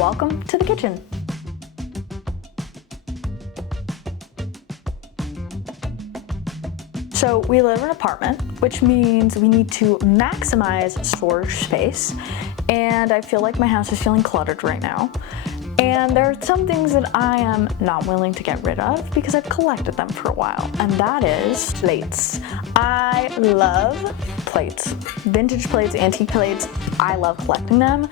welcome to the kitchen. So we live in an apartment, which means we need to maximize storage space, and I feel like my house is feeling cluttered right now. And there are some things that I am not willing to get rid of because I've collected them for a while, and that is plates. I love plates. Vintage plates, antique plates, I love collecting them,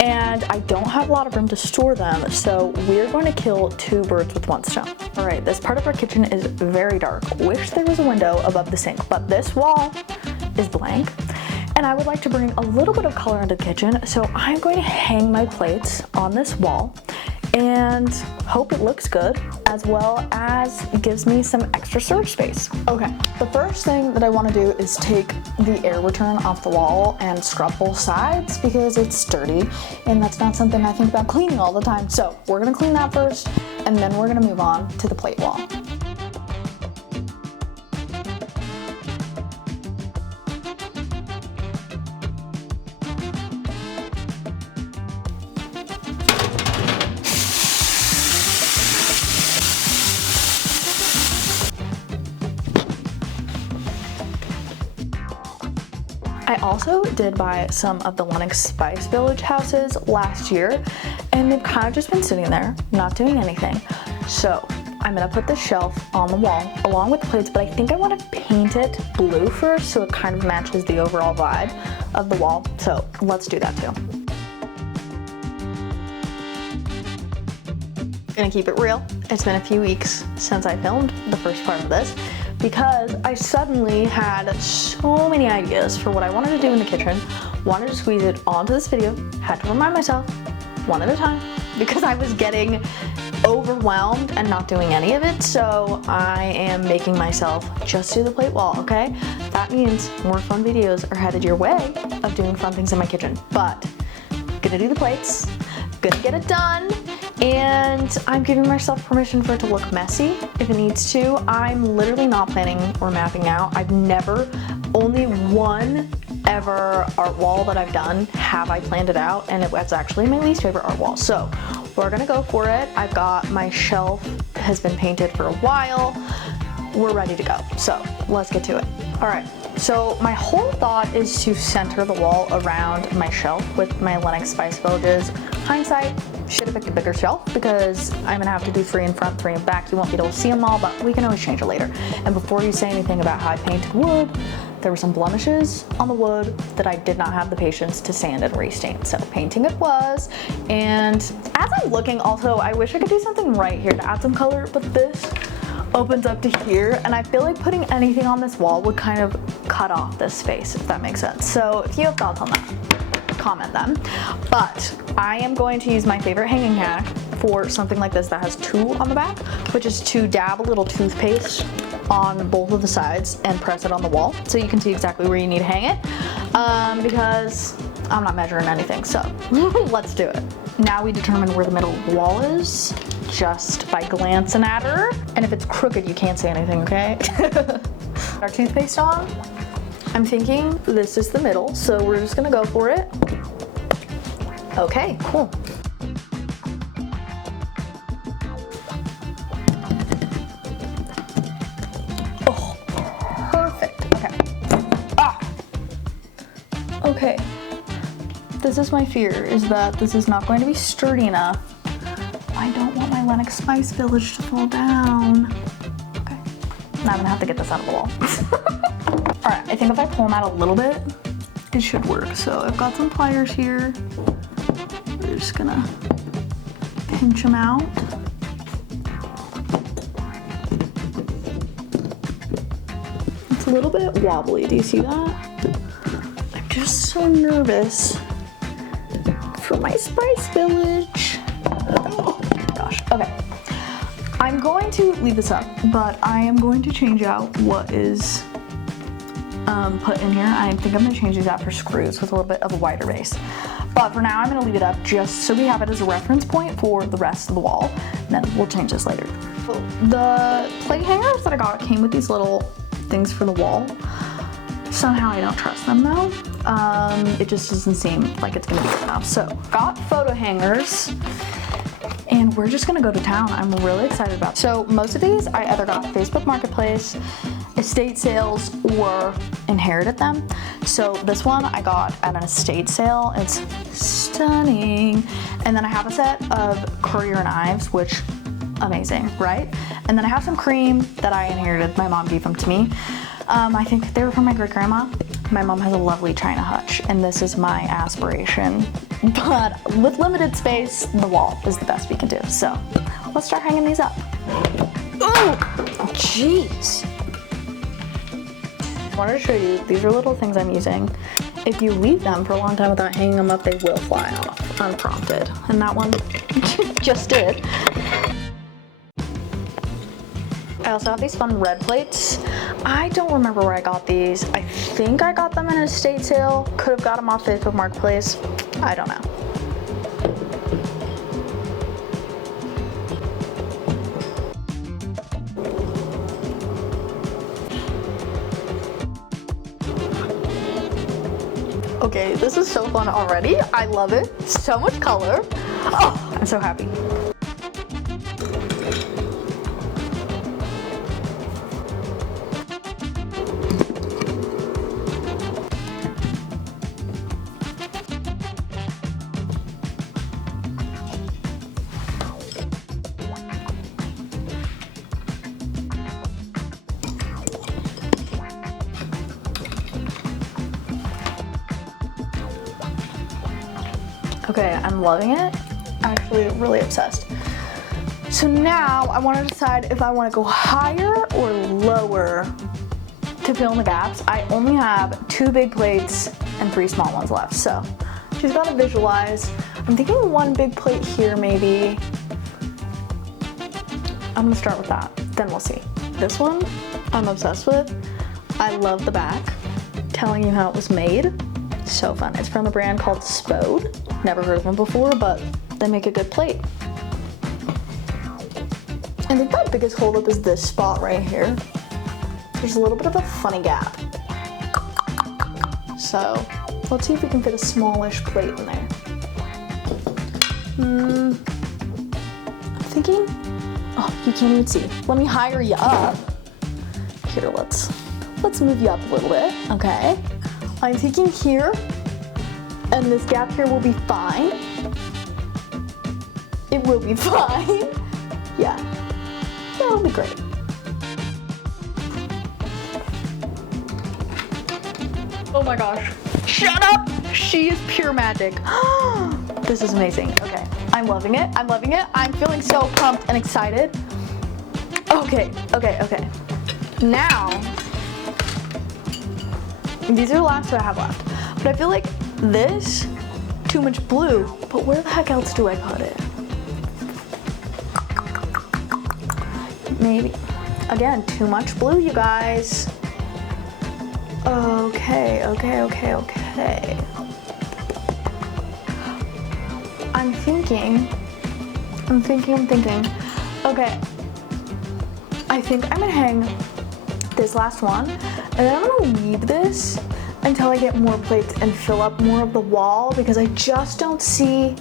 and I don't have a lot of room to store them, so we're going to kill two birds with one stone. All right, this part of our kitchen is very dark. Wish there was a window above the sink, but this wall is blank. And I would like to bring a little bit of color into the kitchen, so I'm going to hang my plates on this wall and hope it looks good, as well as gives me some extra storage space. Okay, the first thing that I want to do is take the air return off the wall and scrub both sides because it's dirty, and that's not something I think about cleaning all the time. So we're gonna clean that first, and then we're gonna move on to the plate wall. I also did buy some of the Lenox Spice Village houses last year, and they've kind of just been sitting there, not doing anything. So I'm gonna put this shelf on the wall along with the plates, but I think I want to paint it blue first so it kind of matches the overall vibe of the wall. So let's do that too. Gonna keep it real. It's been a few weeks since I filmed the first part of this, because I suddenly had so many ideas for what I wanted to do in the kitchen, wanted to squeeze it onto this video, had to remind myself one at a time because I was getting overwhelmed and not doing any of it. So I am making myself just do the plate wall, okay? That means more fun videos are headed your way of doing fun things in my kitchen, but gonna do the plates, gonna get it done, and I'm giving myself permission for it to look messy if it needs to. I'm literally not planning or mapping out. I've never, only one ever art wall that I've done have I planned it out, and it was actually my least favorite art wall. So we're gonna go for it. I've got my shelf has been painted for a while. We're ready to go. So let's get to it. All right. So my whole thought is to center the wall around my shelf with my Lenox Spice Villages. Hindsight, should have picked a bigger shelf because I'm gonna have to do 3 in front, 3 in back. You won't be able to see them all, but we can always change it later. And before you say anything about how I painted wood, there were some blemishes on the wood that I did not have the patience to sand and restain. So painting it was, and as I'm looking also, I wish I could do something right here to add some color, but this opens up to here, and I feel like putting anything on this wall would kind of cut off this space, if that makes sense. So if you have thoughts on that, comment them. But I am going to use my favorite hanging hack for something like this that has 2 on the back, which is to dab a little toothpaste on both of the sides and press it on the wall so you can see exactly where you need to hang it, because I'm not measuring anything, so let's do it. Now we determine where the middle of the wall is just by glancing at her, and if it's crooked you can't say anything, okay? Our toothpaste on. I'm thinking this is the middle, so we're just gonna go for it. Okay, cool. Oh, perfect, okay. Ah! Okay, this is my fear, is that this is not going to be sturdy enough. I don't want my Lenox Spice Village to fall down. Okay, now I'm gonna have to get this out of the wall. All right, I think if I pull them out a little bit, it should work. So I've got some pliers here. We're just gonna pinch them out. It's a little bit wobbly, do you see that? I'm just so nervous for my Spice Village. Oh gosh, okay. I'm going to leave this up, but I am going to change out what is put in here. I think I'm gonna change these out for screws with a little bit of a wider base. But for now, I'm gonna leave it up just so we have it as a reference point for the rest of the wall. And then we'll change this later. The plate hangers that I got came with these little things for the wall. Somehow I don't trust them though. it just doesn't seem like it's gonna be good enough. So got photo hangers, and we're just gonna go to town. I'm really excited about it. So most of these I either got Facebook Marketplace, estate sales, or inherited them. So this one I got at an estate sale. It's stunning. And then I have a set of courier knives, which amazing, right? And then I have some cream that I inherited. My mom gave them to me. I think they were from my great grandma. My mom has a lovely china hutch, and this is my aspiration. But with limited space, the wall is the best we can do. So let's start hanging these up. Oh, jeez. I wanted to show you, these are little things I'm using. If you leave them for a long time without hanging them up, they will fly off unprompted. And that one just did. I also have these fun red plates. I don't remember where I got these. I think I got them in an estate sale. Could have got them off Facebook Marketplace. I don't know. Okay, this is so fun already. I love it. So much color. Oh, I'm so happy. Okay, I'm loving it. Actually, really obsessed. So now I want to decide if I want to go higher or lower to fill in the gaps. I only have 2 big plates and 3 small ones left. So she's got to visualize. I'm thinking 1 big plate here maybe. I'm gonna start with that, then we'll see. This one I'm obsessed with. I love the back, telling you how it was made. So fun. It's from a brand called Spode. Never heard of them before, but they make a good plate. I think my biggest holdup is this spot right here. There's a little bit of a funny gap. So let's see if we can fit a smallish plate in there. I'm thinking, oh, you can't even see. Let me higher you up. Here, let's move you up a little bit, okay? I'm thinking here, and this gap here will be fine. It will be fine. Yeah, that'll be great. Oh my gosh, shut up! She is pure magic. This is amazing. Okay, I'm loving it. I'm loving it. I'm feeling so pumped and excited. Okay. Now, these are the last 2 I have left. But I feel like this, too much blue, but where the heck else do I put it? Maybe, again, too much blue, you guys. Okay. I'm thinking. Okay, I think I'm gonna hang this last one, and then I'm gonna leave this until I get more plates and fill up more of the wall, because I just don't see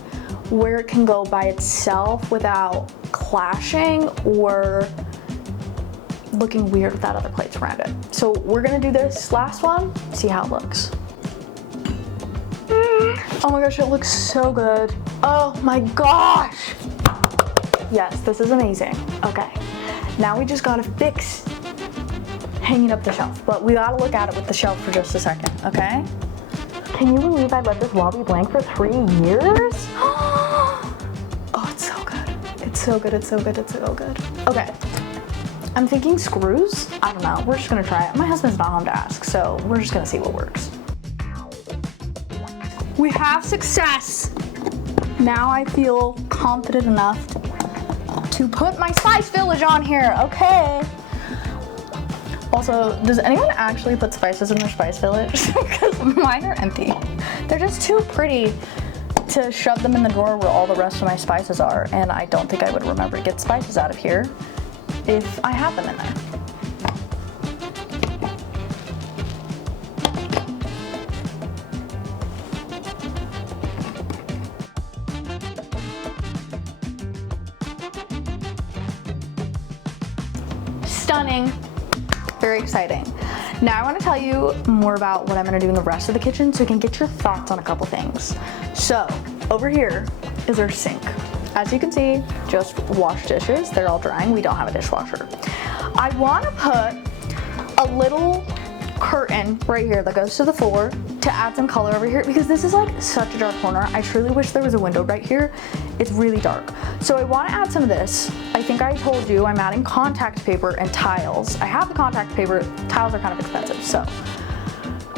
where it can go by itself without clashing or looking weird without other plates around it. So we're gonna do this last one, see how it looks. Oh my gosh, it looks so good. Oh my gosh. Yes, this is amazing. Okay, now we just gotta fix hanging up the shelf, but we gotta look at it with the shelf for just a second, okay? Can you believe I let this wall be blank for 3 years? Oh, it's so good. It's so good. Okay, I'm thinking screws. I don't know, we're just gonna try it. My husband's not home to ask, so we're just gonna see what works. We have success. Now I feel confident enough to put my spice village on here, okay? Also, does anyone actually put spices in their spice village? Because mine are empty. They're just too pretty to shove them in the drawer where all the rest of my spices are, and I don't think I would remember to get spices out of here if I had them in there. stunning, very exciting. Now I want to tell you more about what I'm going to do in the rest of the kitchen so you can get your thoughts on a couple things. So over here is our sink. As you can see, just washed dishes. They're all drying. We don't have a dishwasher. I want to put a little curtain right here that goes to the floor to add some color over here because this is like such a dark corner. I truly wish there was a window right here. It's really dark. So I want to add some of this. I think I told you I'm adding contact paper and tiles. I have the contact paper. Tiles are kind of expensive, so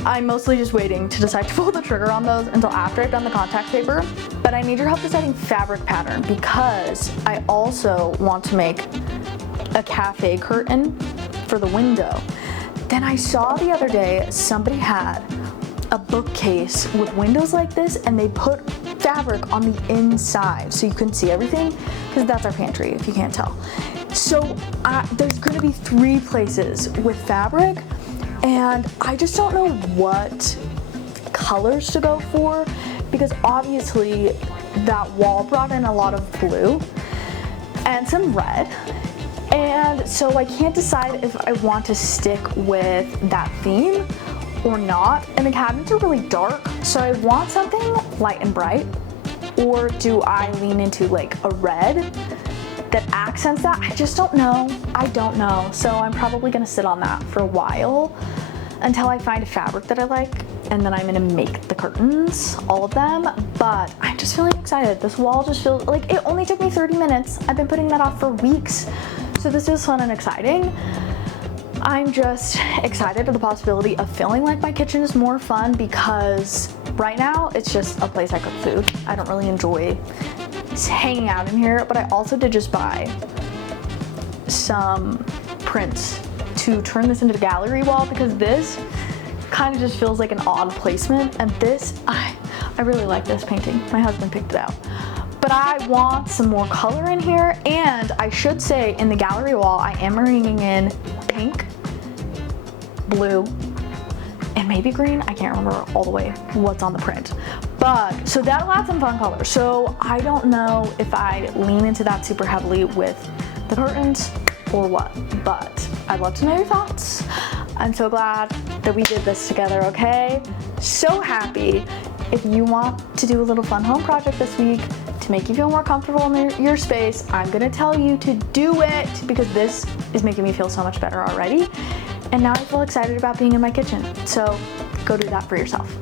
I'm mostly just waiting to decide to pull the trigger on those until after I've done the contact paper. But I need your help deciding fabric pattern because I also want to make a cafe curtain for the window. Then I saw the other day somebody had a bookcase with windows like this and they put fabric on the inside so you couldn't see everything because that's our pantry if you can't tell. So there's gonna be 3 places with fabric and I just don't know what colors to go for because obviously that wall brought in a lot of blue and some red. And so I can't decide if I want to stick with that theme or not. And the cabinets are really dark, so I want something light and bright. Or do I lean into like a red that accents that? I just don't know. I don't know. So I'm probably gonna sit on that for a while until I find a fabric that I like. And then I'm gonna make the curtains, all of them. But I'm just feeling excited. This wall just feels like it only took me 30 minutes. I've been putting that off for weeks. So this is fun and exciting. I'm just excited at the possibility of feeling like my kitchen is more fun because right now it's just a place I cook food. I don't really enjoy hanging out in here, but I also did just buy some prints to turn this into the gallery wall because this kind of just feels like an odd placement. And this, I really like this painting. My husband picked it out. But I want some more color in here, and I should say in the gallery wall, I am bringing in pink, blue, and maybe green. I can't remember all the way what's on the print. But, so that'll add some fun color. So I don't know if I lean into that super heavily with the curtains or what, but I'd love to know your thoughts. I'm so glad that we did this together, okay? So happy. If you want to do a little fun home project this week, to make you feel more comfortable in your space, I'm gonna tell you to do it because this is making me feel so much better already. And now I feel excited about being in my kitchen. So go do that for yourself.